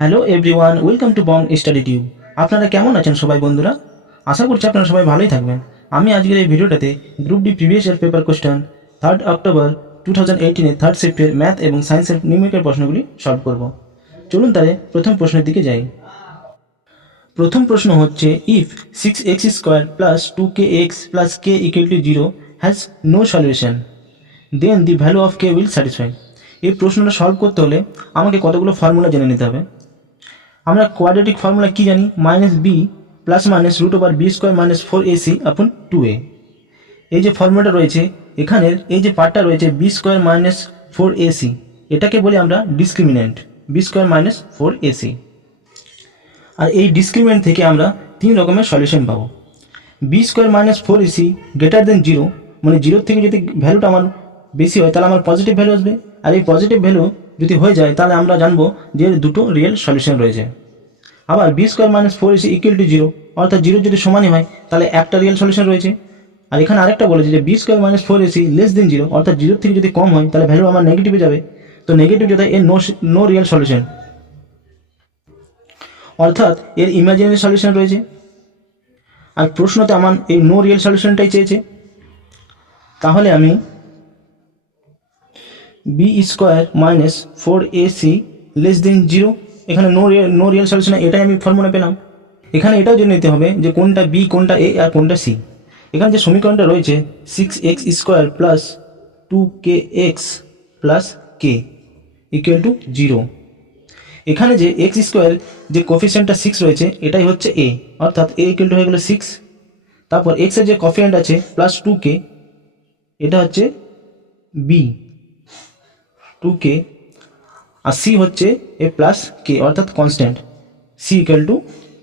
Hello everyone, welcome to Bong study tube. আপনারা কেমন আছেন সবাই বন্ধুরা? আশা করছি আপনারা সবাই ভালোই থাকবেন। আমি আজকের এই ভিডিওটাতে group D previous year paper question 3 October 2018 third শিফটের ম্যাথ এবং সায়েন্সের নিউমেরিক্যাল প্রশ্নগুলি সলভ করব। চলুন তাহলে প্রথম প্রশ্নের দিকে যাই। প্রথম প্রশ্ন হচ্ছে, if 6x² plus 2kx plus k equal to 0 has no solution, then the value of k will satisfy. এই প্রশ্নটা সলভ করতে হলে আমাকে কতগুলো ফর্মুলা জেনে নিতে হবে। আমরা কোয়াড্রেটিক ফর্মুলা কি জানি? Minus b plus minus root over b square minus 4ac upon 2a। এই যে ফর্মুলাটা রয়েছে এখানের এই যে পার্টটা রয়েছে বি স্কোয়ার মাইনাস 4ac, এটাকে বলি আমরা discriminant b square minus 4ac। আর এই ডিসক্রিমিন্যান্ট থেকে আমরা তিন রকমের সলিউশন পাবো। B square minus 4ac greater than 0, মানে 0 থেকে যদি ভ্যালুটা আমার বেশি হয় তাহলে আমার পজিটিভ ভ্যালু আসবে। আর এই পজিটিভ ভ্যালু যদি হয়ে যায় তাহলে আমরা জানবো যে দুটো রিয়েল সলিউশন রয়েছে। আবার b square minus 4ac equal to 0, অর্থাৎ 0 যদি সমানই হয় তাহলে একটা রিয়েল সলিউশন রয়েছে। আর এখানে আরেকটা বলেছে যে b square minus 4ac less than 0, অর্থাৎ 0 থেকে যদি কম হয় তাহলে ভ্যালু আমার নেগেটিভে যাবে। তো নেগেটিভ যেটা এর নো রিয়েল সলিউশন, অর্থাৎ এর ইমাজিনারি সলিউশন রয়েছে। আর প্রশ্নতে আমার এই নো রিয়েল সলিউশনটাই চেয়েছে। তাহলে আমি b square minus 4ac less than 0, এখানে নো রিয়েল সলিউশন, এটাই আমি ফর্মুলা পেলাম। এখানে এটাও জেনে নিতে হবে যে কোনটা বি, কোনটা এ আর কোনটা সি। এখানে যে সমীকরণটা রয়েছে 6x² plus 2kx plus K equal to 0, এখানে যে এক্স স্কোয়ার যে কোফিসিয়েন্টটা 6 রয়েছে এটাই হচ্ছে এ, অর্থাৎ এ ইকুয়াল টু হয়ে গেল 6। তারপর এক্সের যে কোফিসিয়েন্ট আছে প্লাস 2k, এটা হচ্ছে বি 2k, আর সি হচ্ছে এ প্লাস কে, অর্থাৎ কনস্ট্যান্ট সি ইকুয়াল টু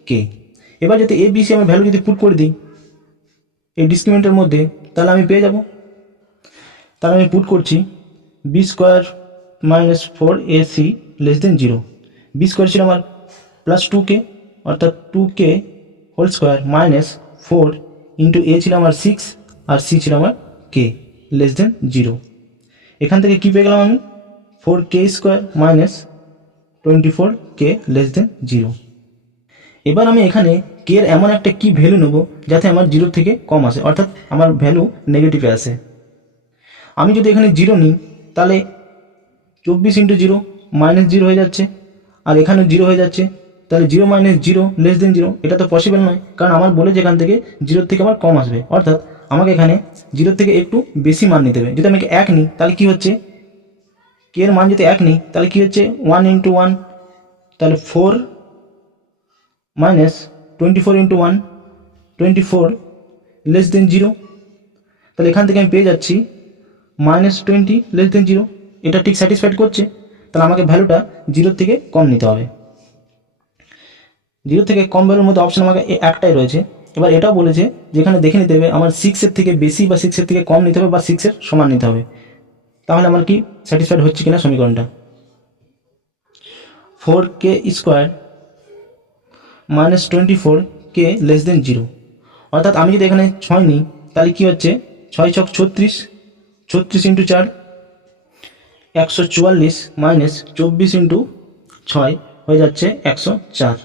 কে। এবার যদি এ বি সি আমি ভ্যালু যদি পুট করে দিই এই ডিসক্রিমিনেন্টের মধ্যে তাহলে আমি পেয়ে যাব। তাহলে আমি পুট করছি B square minus 4ac less than 0। B square ছিল আমার প্লাস 2k, অর্থাৎ 2k whole square minus 4 into A ছিল আমার 6 আর সি ছিল আমার কে লেস দেন 0। এখান থেকে কী পেয়ে গেলাম আমি? 4k² minus 24k less than 0। এবার আমি এখানে কে এর এমন একটা কি ভ্যালু নেব যাতে আমার 0 থেকে কম আসে, অর্থাৎ আমার ভ্যালু নেগেটিভে আসে। আমি যদি এখানে 0 নিই তাহলে 24 ইন্টু 0 মাইনাস 0 হয়ে যাচ্ছে, আর এখানেও 0 হয়ে যাচ্ছে। তাহলে 0 মাইনাস 0 লেস দেন 0, এটা তো পসিবল নয়, কারণ আমার বলে যে এখান থেকে 0 থেকে আমার কম আসবে, অর্থাৎ আমাকে এখানে 0 থেকে একটু বেশি মান নিতে হবে। যদি আমি 1 নিই তাহলে কি হচ্ছে, কে এর মান যদি 1 নিই তাহলে কি হচ্ছে 1 ইন্টু 1, তাহলে 4 মাইনাস 24 ইন্টু 1 24 লেস দেন 0। তাহলে এখান থেকে আমি পেয়ে যাচ্ছি -20 লেস দেন 0। এটা ঠিক স্যাটিসফাইড করছে। তাহলে আমাকে ভ্যালুটা 0 থেকে কম নিতে হবে। 0 থেকে কম ভ্যালুর মধ্যে অপশন আমাকে একটাই রয়েছে। এবার এটাও বলেছে যেখানে দেখে নিতে হবে আমার 6-এর থেকে বেশি বা 6-এর থেকে কম নিতে হবে বা 6-এর সমান নিতে হবে। তাহলে আমার কি স্যাটিসফাইড হচ্ছে কিনা সমীকরণটা। 4k² minus 24k less than 0, অর্থাৎ আমি যদি এখানে 6 নিই তাহলে কি হচ্ছে 6 ছক 36, 36 ইন্টু 4 144 মাইনাস 24 ইন্টু 6 হয়ে যাচ্ছে 104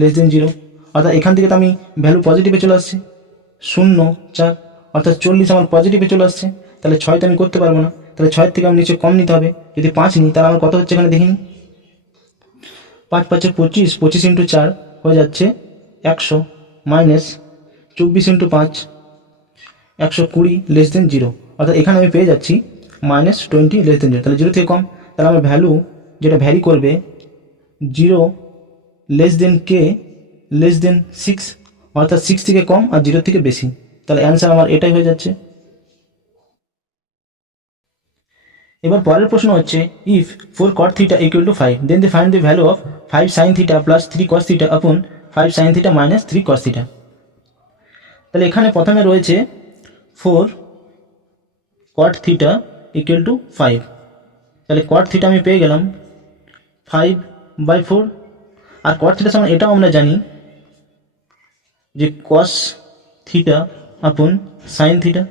লেস দেন 0, অর্থাৎ এখান থেকে তো আমি ভ্যালু পজিটিভে চলে আসছে 0 4, অর্থাৎ 40 আমার পজিটিভে চলে আসছে। তাহলে 6 তো আমি করতে পারবো না, তাহলে 6 থেকে আমি নিচে কম নিতে হবে। যদি 5 নিই তাহলে আমার কত হচ্ছে এখানে দেখিনি, 5 5 25, 25 ইন্টু 4 হয়ে যাচ্ছে 100 মাইনাস 24 ইন্টু 5 120 লেস দেন 0, অর্থাৎ এখানে আমি পেয়ে যাচ্ছি -20 লেস দেন 0। তাহলে 0 থেকে কম, তাহলে আমার ভ্যালু যেটা ভ্যারি করবে 0 less than k less than 6, অর্থাৎ 6 থেকে কম আর 0 থেকে বেশি। তাহলে অ্যান্সার আমার এটাই হয়ে যাচ্ছে। এবার পরের প্রশ্ন হচ্ছে, if 4 cot theta equal to 5, then they find the value of 5 sin theta plus 3 cos theta upon 5 sin theta minus 3 cos theta. তাহলে এখানে প্রথমে রয়েছে 4 cot থিটা ইকুয়াল টু 5, তাহলে cot থিটা আমি পেয়ে গেলাম 5/4, আর cot থিটার সমান এটাও আমরা জানি যে cos থিটা আপন sin থিটা।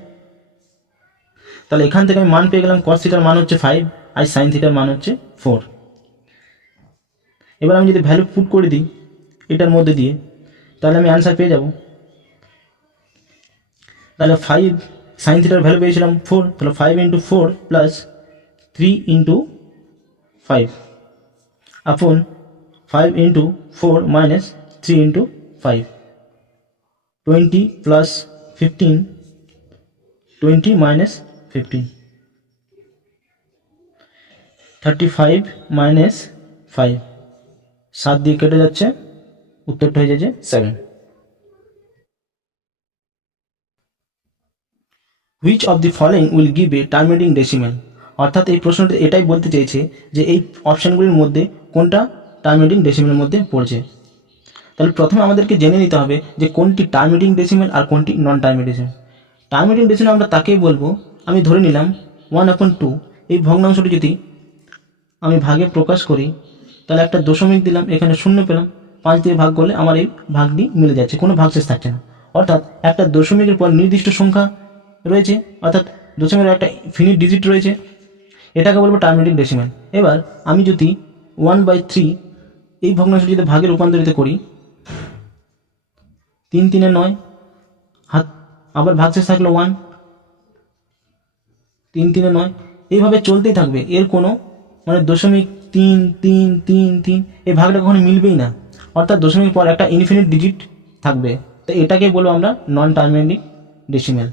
তাহলে এখান থেকে আমি মান পেয়ে গেলাম cos থিটার মান হচ্ছে 5 আর sin থিটার মান হচ্ছে 4। এবার আমি যদি ভ্যালু পুট করে দিই এটার মধ্যে দিয়ে, তাহলে আমি অ্যান্সার পেয়ে যাব। তাহলে 5 সাইন থিটার ভ্যালু পেয়েছিলাম 4, তাহলে 5 × 4 প্লাস 3 × 5 আপন 5 × 4 মাইনাস 3 × 5, 20 প্লাস 15, 20 মাইনাস 15, 35 মাইনাস 5, 7 দিয়ে কেটে যাচ্ছে, উত্তরটা হয়ে যাচ্ছে 7। Which of the following will give a terminating decimal, অর্থাৎ এই প্রশ্নটি এটাই বলতে চেয়েছে যে এই অপশানগুলির মধ্যে কোনটা টার্মিনেটিং ডেসিমেলের মধ্যে পড়ছে। তাহলে প্রথমে আমাদেরকে জেনে নিতে হবে যে কোনটি টার্মিনেটিং ডেসিমেল আর কোনটি নন টার্মিনেটিং ডেসিমেল। টার্মিনেটিং ডেসিমেল আমরা তাকেই বলবো, আমি ধরে নিলাম 1/2 এই ভগ্নাংশটি যদি আমি ভাগে প্রকাশ করি, তাহলে একটা দশমিক দিলাম, এখানে শূন্য পেলাম, 5 দিয়ে ভাগ করলে আমার এই ভাগটি মিলে যাচ্ছে, কোনো ভাগশেষ থাকছে না। অর্থাৎ একটা দশমিকের পর নির্দিষ্ট সংখ্যা রয়েছে, অর্থাৎ দশমিকের একটা ফিনিট ডিজিট রয়েছে, এটাকে বলবো টার্মিনেটিং ডেসিমেল। এবার আমি যদি 1/3 এই ভগ্নাংশ যদি ভাগে রূপান্তরিত করি, 3 3 9, হাত আবার ভাগশেষ থাকলো 1, 3 3 9, এইভাবে চলতেই থাকবে, এর কোনো মানে 0.3 এই ভাগটা কখনো মিলবেই না, অর্থাৎ দশমিক পর একটা ইনফিনিট ডিজিট থাকবে, তো এটাকে বলবো আমরা নন টার্মিনেটিং ডেসিমেল।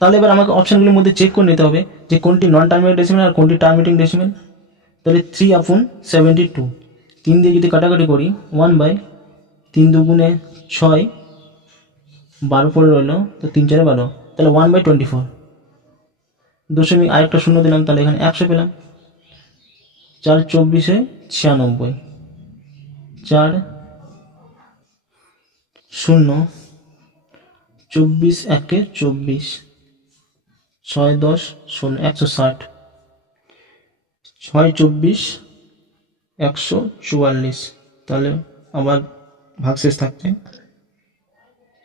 তাহলে এবার আমাকে অপশানগুলির মধ্যে চেক করে নিতে হবে যে কোনটি নন টার্মিনেটিং ডেসিমেল আর কোনটি টার্মিনেটিং ডেসিমেল। তাহলে 3/72, 3 দিয়ে যদি কাটাকাটি করি 1/3 দুগুণে 6, 12 পড়ে রইল, তো 3 4 12, তাহলে 1/24, দশমিক আরেকটা শূন্য দিলাম, তাহলে এখানে 100 পেলাম, 4 24 96, 4 0 24 1 24, 6 10 16 160, 6 24 144, তাহলে আবার ভাগশেষ থাকছে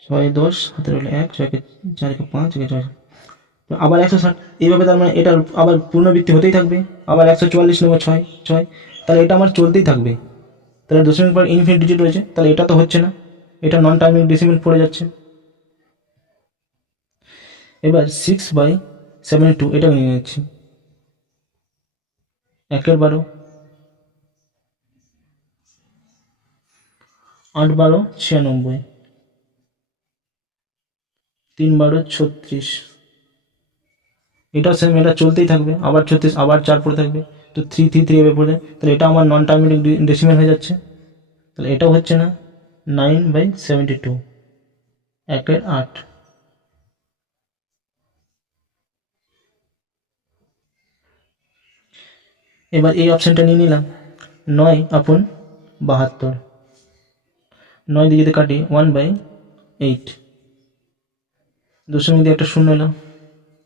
6 10, হাতে রইল 1, 6 4 5 6, আবার 160, এইভাবে তার মানে এটার আবার পুনরাবৃত্তি হতেই থাকবে, আবার 144 নেব 6 6, তাহলে এটা আমার চলতেই থাকবে। তাহলে দশমিক পর ইনফিনিট ডিজিট রয়েছে, তাহলে এটা তো হচ্ছে না, এটা নন টার্মিনেটিং ডেসিমেল পড়ে যাচ্ছে। এবার 6/72 এটা নিয়ে নিচ্ছি, 1/12, 8 12 96, 3 12 36, এটা সেম, এটা চলতেই থাকবে, আবার 36, আবার 4 পড়ে থাকবে, তো 3 3 3 এভাবে পড়ে, তাহলে এটা আমার নন টার্মিনেটিং ডেসিমেল হয়ে যাচ্ছে, তাহলে এটাও হচ্ছে না। 9/72, 1/8, এবার এই অপশানটা নিয়ে নিলাম, 9/72, 9 দিয়ে যদি কাটি 1/8, দশমিক দিয়ে একটা শূন্য এলো,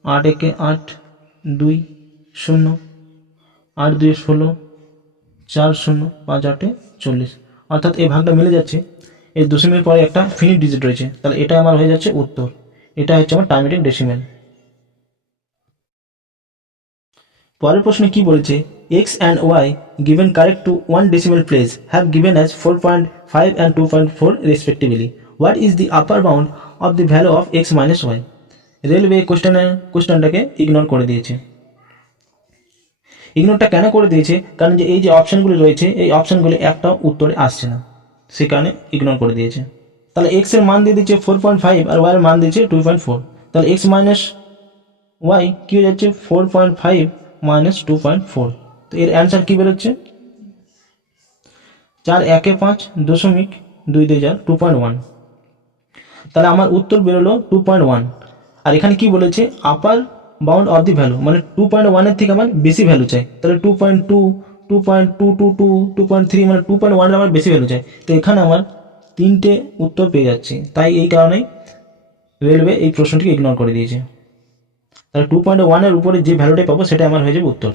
8 1 8 2 0, 8 2 16, 4 0 5 8 40, অর্থাৎ এই ভাগটা মিলে যাচ্ছে, এই দশমিকের পরে একটা ফিনিট ডিজিট রয়েছে, তাহলে এটা আমার হয়ে যাচ্ছে উত্তর, এটা হচ্ছে আমার টার্মিনেটিং ডেসিমেল। পরের প্রশ্নে কি বলেছে, x and y given correct to one decimal place have given as 4.5 and 2.4 respectively. What is the upper bound of the value of x minus y? Railway কোশ্চেনটাকে ইগনোর করে দিয়েছে। ইগনোরটা কেন করে দিয়েছে, কারণ যে এই যে অপশানগুলি রয়েছে এই অপশানগুলি একটাও উত্তরে আসছে না, সে কারণে ইগনোর করে দিয়েছে। তাহলে x এর মান দিয়ে দিচ্ছে 4.5 আর y এর মান দিচ্ছে 2.4, তাহলে x মাইনাস y কি হয়ে যাচ্ছে 4.5 মাইনাস 2.4, তো এর অ্যান্সার কী বেরোচ্ছে 4 1 5 দশমিক 2 2 4 2.1, তাহলে আমার উত্তর বেরোলো 2.1। আর এখানে কি বলেছে আপার বাউন্ড অফ দি ভ্যালু, মানে 2.1 এর থেকে আমার বেশি ভ্যালু চাই, তাহলে 2.2 2.222 2.3 মানে 2.1 এর আমার বেশি ভ্যালু চাই, তো এখানে আমার 3টে উত্তর পেয়ে যাচ্ছি, তাই এই কারণেই রেলওয়ে এই প্রশ্নটিকে ইগনোর করে দিয়েছে। তাহলে 2.1 এর উপরে যে ভ্যালুটাই পাবো সেটা আমার হয়ে যাবে উত্তর।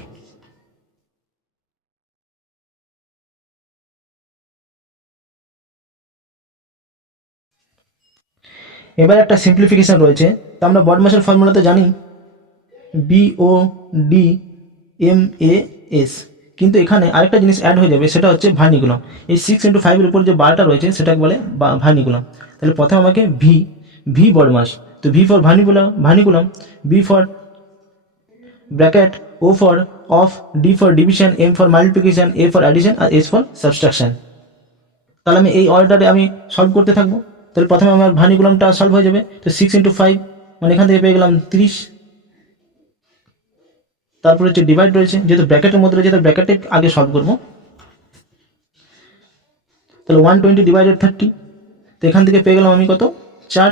এবার একটা সিম্পলিফিকেশন রয়েছে, তো আমরা বডমাসের ফর্মুলা তো জানি, BODMAS, কিন্তু এখানে আরেকটা জিনিস অ্যাড হয়ে যাবে, সেটা হচ্ছে ভার্নিকুলাম। এই 6x5 এর উপর যে বারটা রয়েছে সেটাকে বলে ভার্নিকুলাম। তাহলে প্রথমে আমাকে ভি বড মাস, তো V for vinculum, B for bracket, O for of, D for division, M for multiplication, A for addition আর এস ফর সাবস্ট্রাকশন। তাহলে আমি এই অর্ডারে আমি সলভ করতে থাকবো। তাহলে প্রথমে আমার ভার্নিকুলামটা সলভ হয়ে যাবে, তো 6x5 মানে এখান থেকে পেয়ে গেলাম 30। তারপরে হচ্ছে ডিভাইড রয়েছে, যেহেতু ব্র্যাকেটের মধ্যে রয়েছে তাহলে ব্র্যাকেটে আগে সলভ করবো। তাহলে 120 ডিভাইডেড 30, তো এখান থেকে পেয়ে গেলাম আমি কত, 4।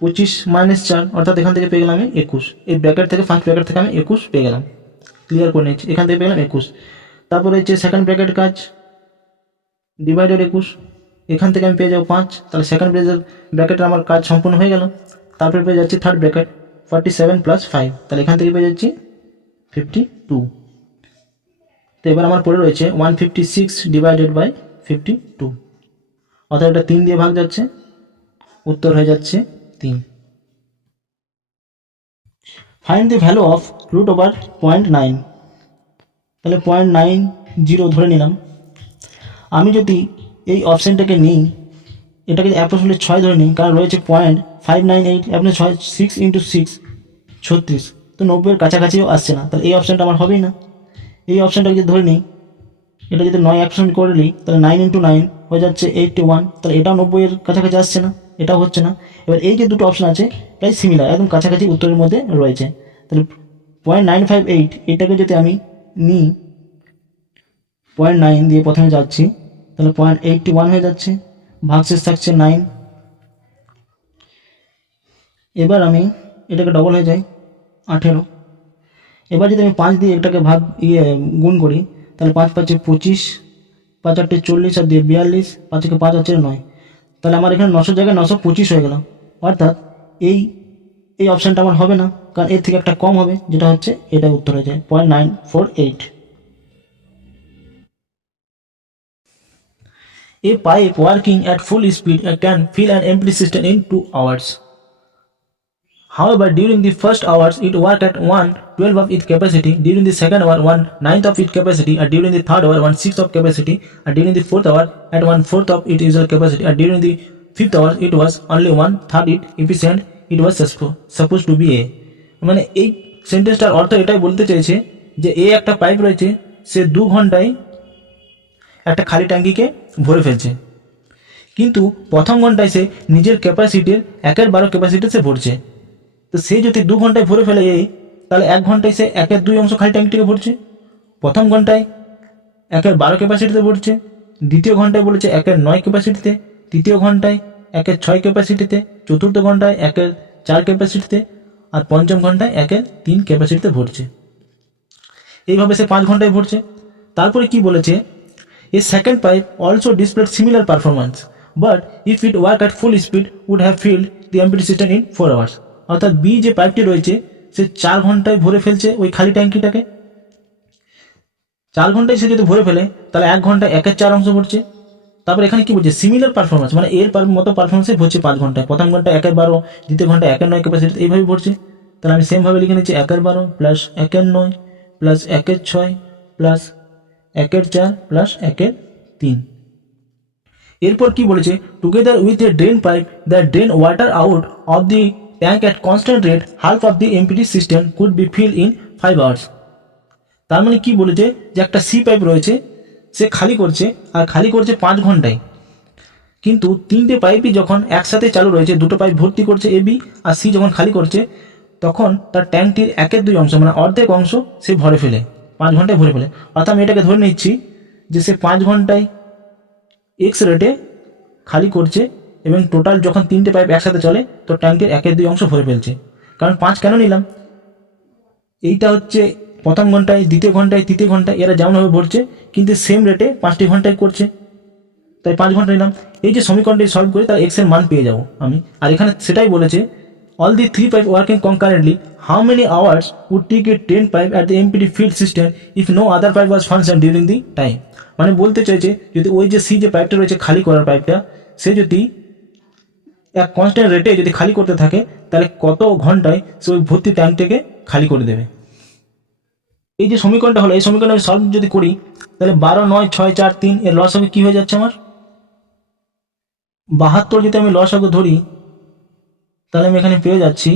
25 - 4 অর্থাৎ এখান থেকে পেয়ে গেলাম আমি 21। এই ব্র্যাকেট থেকে, ফার্স্ট ব্র্যাকেট থেকে আমি 21 পেয়ে গেলাম। ক্লিয়ার করে নিচ্ছি, এখান থেকে পেয়ে গেলাম 21। তারপরে হচ্ছে সেকেন্ড ব্র্যাকেট কাজ, ডিভাইডেড 21, এখান থেকে আমি পেয়ে যাবো 5। তাহলে সেকেন্ড ব্র্যাকেটের আমার কাজ সম্পূর্ণ হয়ে গেল। তারপরে পেয়ে যাচ্ছি থার্ড ব্র্যাকেট 47 + 5, তাহলে এখান থেকে পেয়ে যাচ্ছি 52। তো এবার আমার পড়ে রয়েছে 156 ডিভাইডেড বাই 52, অর্থাৎ এটা 3 দিয়ে ভাগ যাচ্ছে, উত্তর হয়ে যাচ্ছে 3। ফাইন্ড দ্য ভ্যালু অফ √/0.9, তাহলে 0.90 ধরে নিলাম। আমি যদি এই অপশানটাকে নিই, এটাকে অ্যাপ্রক্সিমেটলি 6 ধরে নিই, কারণ রয়েছে 0.598, আপনার 6 × 6 36, তো 90-এর কাছাকাছিও আসছে না, তাহলে এই অপশানটা আমার হবেই না। এই অপশানটাকে যদি ধরে নিই, এটা যদি 9 অ্যাপ্রক্সিমেট করে নিই, তাহলে 9 × 9 হয়ে যাচ্ছে 81, তাহলে এটাও 90-এর কাছাকাছি আসছে না, এটাও হচ্ছে না। এবার এই যে দুটো অপশান আছে প্রায় সিমিলার, একদম কাছাকাছি উত্তরের মধ্যে রয়েছে। তাহলে 0.958 এটাকে যদি আমি নিই, 0.9 দিয়ে প্রথমে যাচ্ছি, তাহলে 0.81 হয়ে যাচ্ছে, ভাগশেষ থাকছে 9। এবার আমি এটাকে ডবল হয়ে যায় 18। এবার যদি আমি 5 দিয়ে এটাকে গুণ করি, তাহলে 5 × 5 = 25, 5 × 8 = 40, আর দিয়ে 42, 5 × 5 = 9। তাহলে আমার এখানে 900 জায়গায় 925 হয়ে গেল, অর্থাৎ এই অপশানটা আমার হবে না, কারণ এর থেকে একটা কম হবে, যেটা হচ্ছে এটা উত্তর হয়ে যায় 0.948। A pipe working at full speed can fill an empty cistern in 2 hours. However, during the first hours it worked at 1/12 of its capacity, during the second hour 1/9 of its capacity, and during the third hour 1/6 of capacity, and during the fourth hour at 1/4 of its usual capacity, and during the fifth hour it was only 1/3 it efficient. It was supposed to be A. মানে এই সেন্টেন্সটার অর্থ এটাই বলতে চাইছে যে এ একটা pipe রয়েছে, সে 2 ঘন্টায় একটা খালি ট্যাঙ্কিকে ভরে ফেলছে, কিন্তু প্রথম ঘন্টায় সে নিজের ক্যাপাসিটির 1/12 ক্যাপাসিটি সে ভরছে। তো সে যদি 2 ঘন্টায় ভরে ফেলে তাহলে 1 ঘন্টায় সে 1/2 অংশ খালি ট্যাঙ্কিটিকে ভরছে। প্রথম ঘন্টায় 1/12 ক্যাপাসিটিতে ভরছে, দ্বিতীয় ঘন্টায় বলেছে 1/9 ক্যাপাসিটিতে, তৃতীয় ঘন্টায় 1/6 ক্যাপাসিটিতে, চতুর্থ ঘন্টায় 1/4 ক্যাপাসিটিতে, আর পঞ্চম ঘন্টায় 1/3 ক্যাপাসিটিতে ভরছে। এইভাবে সে 5 ঘন্টায় ভরছে। তারপরে কি বলেছে, A second pipe also displayed similar performance, but if it worked at full speed would have filled the empty cistern in 4 hours. অর্থাৎ বি যে পাইপটি রয়েছে সে 4 ঘন্টায় ভরে ফেলছে ওই খালি ট্যাঙ্কিটাকে। 4 ঘন্টায় সে যদি ভরে ফেলে তাহলে 1 ঘন্টায় 1/4 অংশ ভরছে। তারপর এখানে কি বলছে, সিমিলার পারফরমেন্স, মানে এর মতো পারফরমেন্সে ভরছে 5 ঘন্টায়। প্রথম ঘন্টায় 1/12, দ্বিতীয় ঘন্টায় 1/9 ক্যাপাসিটি, এইভাবে ভরছে। তাহলে আমি সেমভাবে লিখে নিচ্ছি 1/12 + 1/9 + 1/6 + 1/4 + 1/3। এরপর কি বলেছে, together with a drain pipe that drain water out of the tank at constant rate, half of the এমপিটি system could be fill in 5 hours। তার মানে কি বলেছে যে একটা সি পাইপ রয়েছে, সে খালি করছে, আর খালি করছে 5 ঘন্টায়, কিন্তু 3টে পাইপই যখন একসাথে চালু রয়েছে, দুটো পাইপ ভর্তি করছে এ বি, আর সি যখন খালি করছে তখন তার ট্যাঙ্কটির 1/2 অংশ মানে অর্ধেক অংশ সে ভরে ফেলে, 5 ঘন্টায় ভরে ফেলে। অর্থাৎ আমি এটাকে ধরে নিচ্ছি যে সে 5 ঘন্টায় এক্স রেটে খালি করছে, এবং টোটাল যখন 3টে পাইপ একসাথে চলে তো ট্যাঙ্কের 1/2 অংশ ভরে ফেলছে। কারণ 5 কেন নিলাম, এইটা হচ্ছে প্রথম ঘন্টায়, দ্বিতীয় ঘন্টায়, তৃতীয় ঘন্টায় এরা যেমনভাবে ভরছে কিন্তু সেম রেটে 5টি ঘন্টায় করছে, তাই 5 ঘন্টা নিলাম। এই যে সমীকরণটি সলভ করে তার এক্স এর মান পেয়ে যাবো আমি। আর এখানে সেটাই বলেছে, all the 3 pipe working concurrently, how many hours would take a drain pipe at the empty filled system if no other pipe was function during the time. মানে বলতে চাইছে যদি ওই যে সি যে পাইপটা রয়েছে খালি করার পাইপটা, সে যদি এক কনস্ট্যান্ট রেটে যদি খালি করতে থাকে তাহলে কত ঘন্টায় সে ওই ভর্তি ট্যাঙ্কটাকে খালি করে দেবে। এই যে সমীকরণটা হলো, এই সমীকরণে আমি সলভ যদি করি তাহলে 12, 9, 6, 4, 3 এর লসাগু কি হয়ে যাচ্ছে আমার 72। যদি আমি লসাগু ধরি তাহলে আমি এখানে পেয়ে যাচ্ছি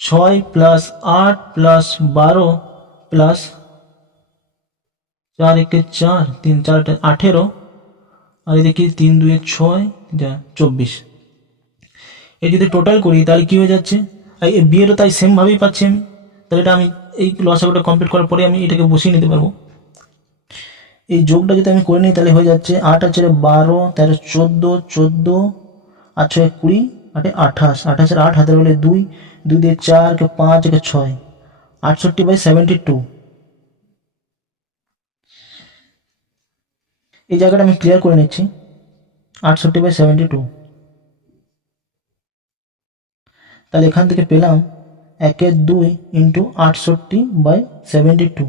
6 + 8 + 12 প্লাস 4 × 4 3 4 18 আর এদিকে 3 2 6 24। এই যদি টোটাল করি তাহলে কি হয়ে যাচ্ছে, আর এই বিয়েরও তাই সেমভাবেই পাচ্ছি আমি। তাহলে এটা আমি এই লসাগুটা কমপ্লিট করার পরে আমি এটাকে বসিয়ে নিতে পারবো। এই যোগটা যদি আমি করে নিই তাহলে হয়ে যাচ্ছে 8 × 4 = 12, 13 14 14 আর 6 20 8 28 28 এর 8 হাতের বেলে 2 2 দিয়ে 4 কে 5 কে 6 68/72। এই জায়গাটা আমি ক্লিয়ার করে নিচ্ছি 68/72। তাহলে এখান থেকে পেলাম 1/2 × 68/72।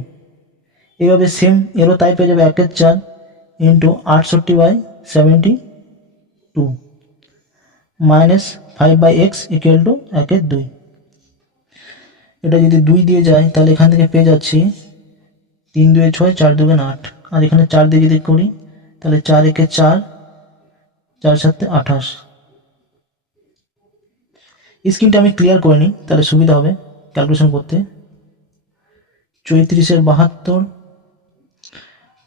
এইভাবে সেম এরও তাই পেয়ে যাবে 1/4 × 68/72 মাইনাস 5/x = 1/2। এটা যদি 2 দিয়ে যায় তাহলে এখান থেকে পেয়ে যাচ্ছি 3 2 6 4 2 8। আর এখানে 4 দিয়ে যদি করি তাহলে 4 1 4 4 7 28। স্ক্রিনটা আমি ক্লিয়ার করে নিই তাহলে সুবিধা হবে ক্যালকুলেশন করতে। 34 এর 72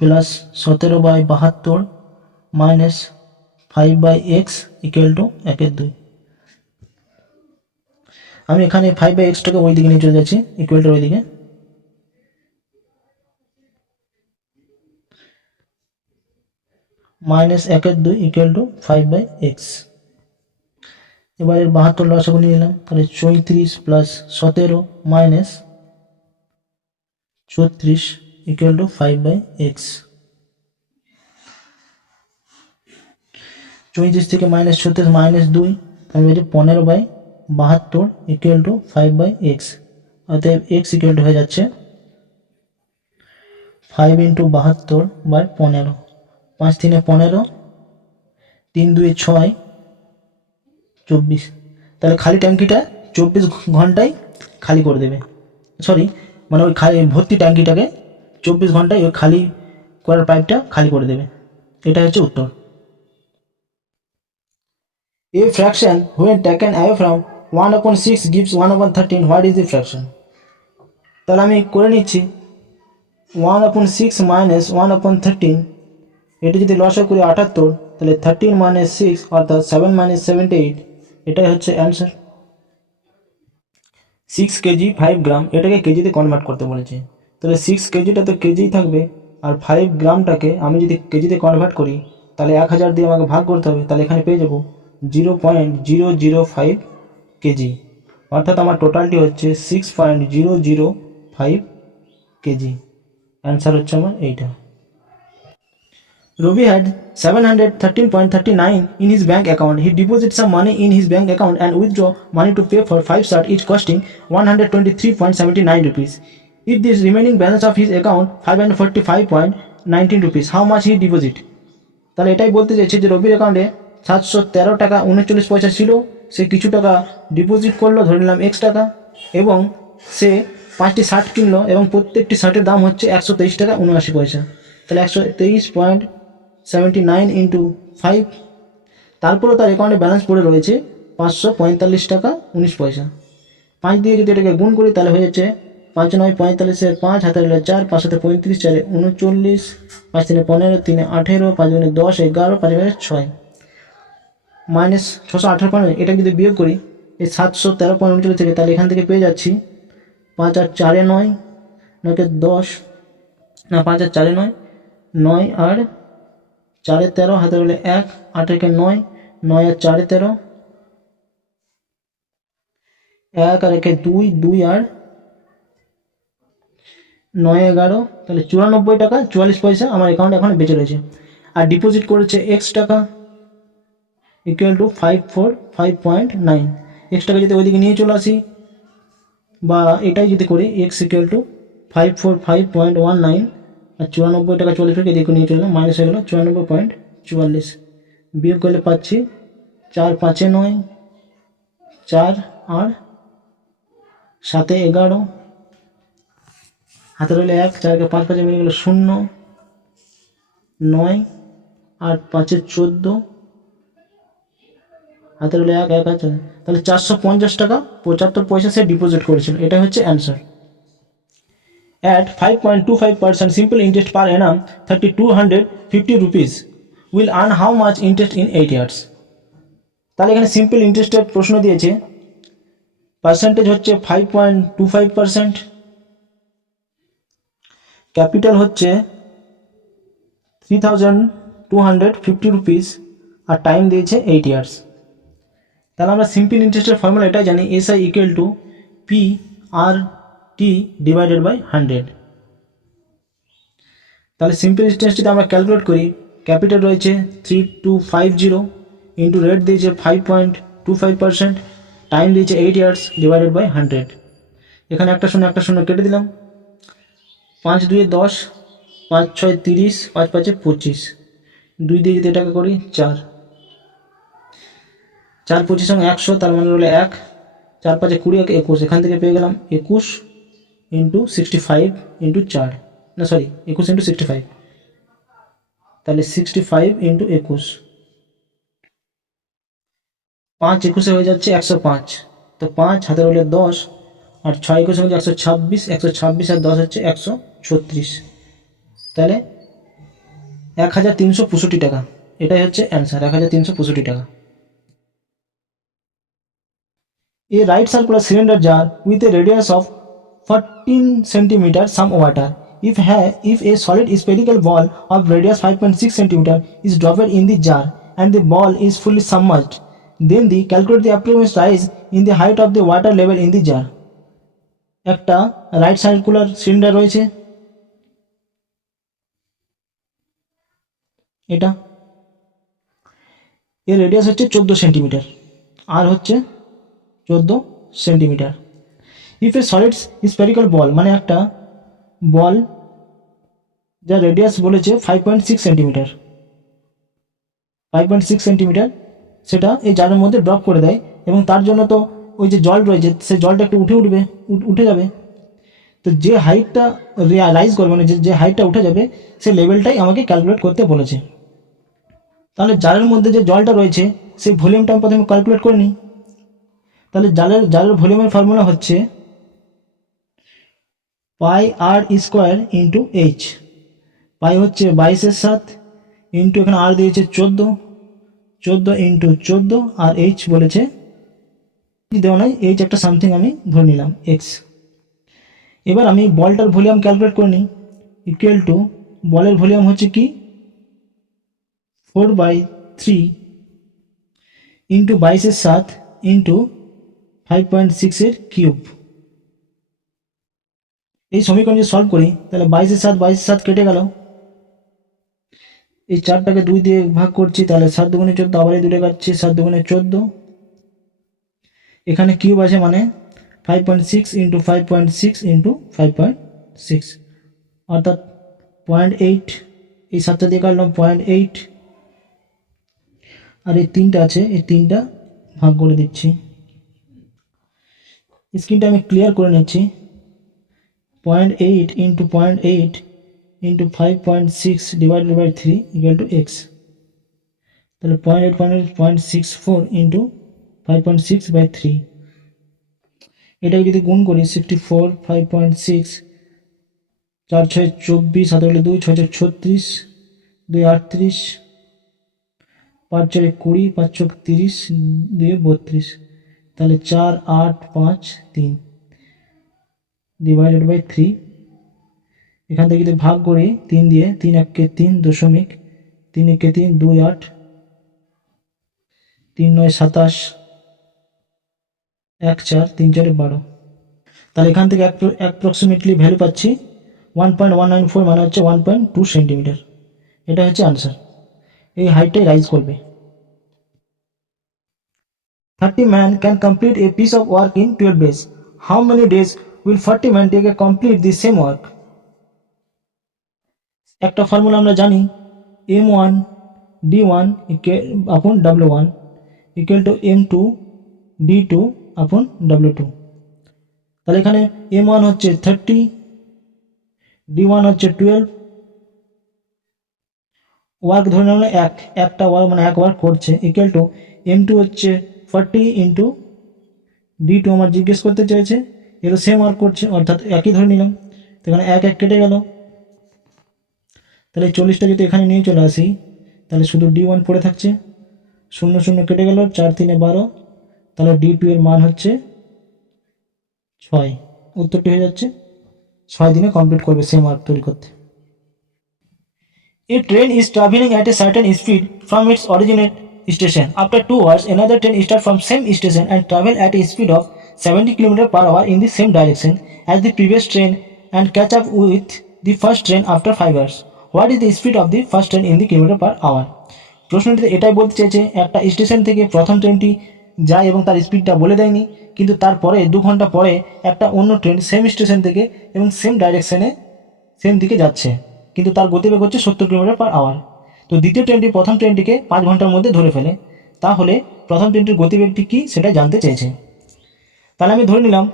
প্লাস 17/72 মাইনাস 5/x = 1/2। আমি এখানে 5/xটাকে ওই দিকে নিয়ে চলে যাচ্ছি, ইকুয়ালটার ওই দিকে। Minus 1/2 = 5/x। এবারে 72 লসাগু নিয়ে নিলাম, তাহলে 34 + 17 মাইনাস 34 = 5/x। 34 থেকে -36 -2 তাহলে হচ্ছে 15/72 = 5/x। অতএব x = হয়ে যাচ্ছে 5 × 72/15। 5 3 15, 3 2 6 24। তাহলে খালি ট্যাঙ্কিটা 24 ঘন্টায় খালি করে দেবে, সরি মানে ওই খালি ভর্তি ট্যাঙ্কিটাকে 24 ঘন্টায় ওই খালি করার পাইপটা খালি করে দেবে। এটা হচ্ছে উত্তর। A fraction when taken away from 1/6 gives 1/13. What is the fraction? তাহলে আমি করে নিচ্ছি 1/6 minus 1/13। এটা যদি লসাগু করি 78, তাহলে 13 - 6 অর্থাৎ 7 - 78। এটাই হচ্ছে অ্যান্সার। 6 কেজি 5 গ্রাম এটাকে কেজিতে কনভার্ট করতে বলেছে। তাহলে 6 কেজিটা তো কেজিই থাকবে, আর 5 গ্রামটাকে আমি যদি কেজিতে কনভার্ট করি তাহলে 1000 দিয়ে আমাকে ভাগ করতে হবে। তাহলে এখানে পেয়ে যাবো 0.005 কেজি, অর্থাৎ আমার টোটালটি হচ্ছে 6.005 কেজি। অ্যান্সার হচ্ছে আমার এইটা। Robi had 713.39 in his bank account. He deposited some money in his bank account and withdraw money to pay for 5 shirts, each costing 123.79 rupees. If this remaining balance of his account 545.19 rupees, how much he deposit? তাহলে এটাই বলতে চাইছে যে রবির অ্যাকাউন্টে 713 টাকা 39 পয়সা ছিল, সে কিছু টাকা ডিপোজিট করলো, ধরে নিলাম x টাকা, এবং সে 5টি শার্ট কিনলো এবং প্রত্যেকটি শার্টের দাম হচ্ছে 123 টাকা 79 পয়সা। তাহলে 123.79 × 5। তারপরেও তার অ্যাকাউন্টে ব্যালেন্স পড়ে রয়েছে 545 টাকা 19 পয়সা। 5 দিয়ে যদি এটাকে গুণ করি তাহলে হয়ে যাচ্ছে 5 9 45 এর 5 হাতে 4 5 7 35 4 39 5 3 15 3 18 5 10 11 5 6 মাইনাস 618। এটা যদি বিয়োগ করি এই 713.39 থেকে, তাহলে এখান থেকে পেয়ে যাচ্ছি 5 আর 4 9 9 কে 10 না 5 আর 4 9 9 আর 4 13 হাতে 1 8 কে 9 9 আর 4 13 1 আর 1 2 2 আর 9 11, তাহলে 94 টাকা 44 পয়সা আমার অ্যাকাউন্টে এখন বেঁচে রয়েছে। আর ডিপোজিট করেছে x টাকা = 545.9। x টাকা যদি ওইদিকে নিয়ে চলে আসি বা এটাই যদি করি x = 545.19 আর 94 টাকা 44 টাকা এদিকে নিয়ে চললাম, মাইনাস হয়ে গেল 94.44। বিয়োগ করলে পাচ্ছি 4 5 9 4 আর 7 11 হাতে রইলে 1, 4 5 5 মিলে গেল 0, 9, 8 5 14, হাতে রইলে 1 1 আছে, তাহলে 450 টাকা 75 পয়সা সে ডিপোজিট করেছিল। এটা হচ্ছে answer. At 5.25% simple interest per annum, 3250 rupees will earn how much interest in 8 years? তাহলে এখানে সিম্পল ইন্টারেস্টের প্রশ্ন দিয়েছে, পার্সেন্টেজ হচ্ছে 5.25%, ক্যাপিটাল হচ্ছে 3250 রুপিস, আর টাইম দিয়েছে 8 ইয়ার্স। তাহলে আমরা সিম্পল ইন্টারেস্টের ফর্মুলা এটাই জানি, SI equal to PRT divided by 100। তাহলে সিম্পল ইন্টারেস্ট যদি আমরা ক্যালকুলেট করি, ক্যাপিটাল রয়েছে 3250 ইন্টু রেট দিয়েছে 5.25%, টাইম দিয়েছে 8 ইয়ার্স ডিভাইডেড বাই 100। এখানে একটা শূন্য কেটে দিলাম, 5 2 10, 5 6 30, 5 5 25, 2 দিয়ে যদি এটাকে করি 4, 4 25 100, তার মানে হলো 1, 4 5 20 21, এখান থেকে পেয়ে গেলাম 21 ইন্টু 65 ইন্টু 4, না সরি 21 ইন্টু 65, তাহলে 65 ইন্টু 21, 5 21 হয়ে যাচ্ছে 105, তো 5 হাতে রইলে 10, আর 6 21 হচ্ছে 126, 126 আর 10 হচ্ছে 136, তাহলে 1365 টাকা। এটাই হচ্ছে অ্যান্সার, 1365 টাকা। A right circular cylinder jar with a radius of 14 cm some water. If a solid spherical ball of radius 5.6 cm is dropped in the jar and the ball is fully submerged, then calculate the approximate rise in the height of the water level in the jar. একটা right circular cylinder রয়েছে, এটা এর radius হচ্ছে 14 centimetre, আর হচ্ছে 14 centimetre. If a solid spherical ball, মানে একটা বল যার রেডিয়াস বলেছে 5.6 সেন্টিমিটার, 5.6 সেন্টিমিটার, সেটা এই জারের মধ্যে ড্রপ করে দেয়, এবং তার জন্য তো ওই যে জল রয়েছে সেই জলটা একটু উঠে যাবে, তো যে হাইটটা রাইজ করবে, মানে যে হাইটটা উঠে যাবে সেই লেভেলটাই আমাকে ক্যালকুলেট করতে বলেছে। তাহলে জারের মধ্যে যে জলটা রয়েছে সেই ভলিউমটা আমি প্রথমে ক্যালকুলেট করে নিই। তাহলে জারের ভলিউমের ফর্মুলা হচ্ছে পাই আর স্কোয়ার ইন্টু এইচ। পাই হচ্ছে 22/7 ইন্টু এখানে আর দিয়েছে 14 ইন্টু 14, আর এইচ বলেছে দেওয়া নাই, এইচ একটা সামথিং আমি ধরে নিলাম এক্স। এবার আমি বলটার ভলিউম ক্যালকুলেট করে নিই, ইকুয়াল টু বলের ভলিউম হচ্ছে কি 4/3 ইন্টু 22/7 ইন্টু 5.6 এর কিউব। এই সমীকরণ যদি সলভ করি তাহলে 22/7 কেটে গেল, এই 4টাকে 2 দিয়ে ভাগ করছি, তাহলে 7 দুগুণে 14, আবার এই 2 কাটছি, 7 দুগুণে 14, এখানে কিউব আছে মানে 5.6 ইন্টু 5.6 ইন্টু 5.6, অর্থাৎ 0.8, এই 7টা দিয়ে কাটলাম 0.8, আর এই 3টা আছে, এই 3টা ভাগ করে দিচ্ছি। স্ক্রিনটা আমি ক্লিয়ার করে নিচ্ছি। 0.8 into 0.8 into 5.6 divided by 3 equal to x. তাহলে 0.8 ইন্টু 5.6 বাই 3, এটাকে যদি গুণ করি 64, 5.6, 4 6 24, 7 2, 6 6 36, 2 38, 5 4 20, 5 6 30, 2 32, তাহলে 4 8 5 3 ডিভাইডেড বাই 3, এখান থেকে যদি ভাগ করি 3 দিয়ে, 3 1 কে 3 দশমিক, 3 1 কে 3 2 8, 3 9 27, 1 4, 3 4 12, তাহলে এখান থেকে অ্যাপ্রক্সিমেটলি ভ্যালু পাচ্ছি 1.194, মানে হচ্ছে 1.2 সেন্টিমিটার। এটা হচ্ছে আনসার, এই হাইটটাই রাইজ করবে। 30 men can complete a piece of work in 12 days. How many days will 40 men take to complete the same work? একটা ফর্মুলা আমরা জানি, m1 d1 upon w1 equal to m2 d2 upon w2। তাহলে এখানে m1 হচ্ছে 30, D1 হচ্ছে 12, work ধরে নিলাম একটা ওয়ার্ক মানে এক ওয়ার্ক করছে, ইকুয়াল টু M2 হচ্ছে 40 ইন্টু D2 আমার জিজ্ঞেস করতে চাইছে, এগুলো সেম ওয়ার্ক করছে অর্থাৎ একই ধরে নিলাম। তো এখানে এক কেটে গেল, তাহলে 40টা যদি এখানে নিয়ে চলে আসি তাহলে শুধু D1 পড়ে থাকছে, 0 0 কেটে গেল, 4 3 12, তাহলে D2 এর মান হচ্ছে 6। উত্তরটি হয়ে যাচ্ছে 6 দিনে কমপ্লিট করবে সেম ওয়ার্ক তৈরি করতে। A train is traveling at a certain speed from its originate station. After 2 hours, another train starts from same station and travel at a speed of 70 km/h in the same direction as the previous train and catch up with the first train after 5 hours. What is the speed of the first train in the km/h? প্রশ্নটিতে এটাই বলতে চেয়েছে একটা station থেকে প্রথম ট্রেনটি যায় এবং তার স্পিডটা বলে দেয়নি, কিন্তু তারপরে 2 ঘন্টা পরে একটা অন্য ট্রেন সেম স্টেশন থেকে এবং সেম ডাইরেকশনে সেম দিকে যাচ্ছে, কিন্তু তার গতিবেগ হচ্ছে 70 km/h। তো দ্বিতীয় ট্রেনটি প্রথম ট্রেনটিকে 5 ঘন্টার মধ্যে ধরে ফেলে, তাহলে প্রথম ট্রেনটির গতিবেগটি কী সেটা জানতে চেয়েছে। তাহলে আমি ধরে নিলাম